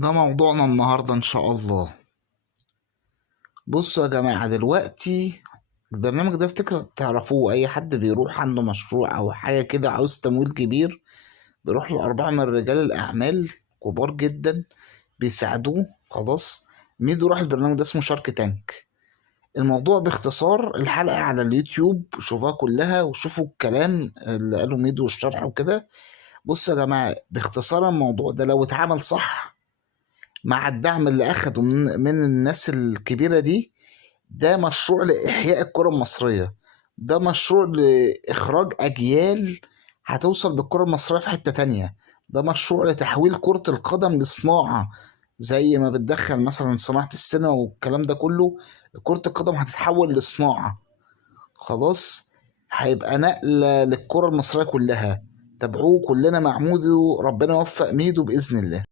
ده موضوعنا النهاردة إن شاء الله. بصوا يا جماعة، دلوقتي البرنامج ده افتكر تعرفوه. أي حد بيروح عنده مشروع أو حاجة كده عاوز تمويل كبير، بيروح له أربعة من رجال الأعمال كبار جدا بيساعدوه. خلاص، ميدو راح البرنامج ده اسمه شارك تانك. الموضوع باختصار، الحلقة على اليوتيوب شوفوها كلها وشوفوا الكلام اللي قاله ميدو والشرح وكده. بصوا يا جماعة، باختصار الموضوع ده لو اتعمل صح مع الدعم اللي أخده من الناس الكبيرة دي، ده مشروع لإحياء الكرة المصرية. ده مشروع لإخراج أجيال هتوصل بالكرة المصرية في حتة تانية. ده مشروع لتحويل كرة القدم لصناعة، زي ما بتدخل مثلا صناعة السينما والكلام ده كله. كرة القدم هتتحول لصناعة. خلاص، هيبقى نقلة للكرة المصرية كلها. تابعوه كلنا مع ميدو، ربنا يوفق ميدو بإذن الله.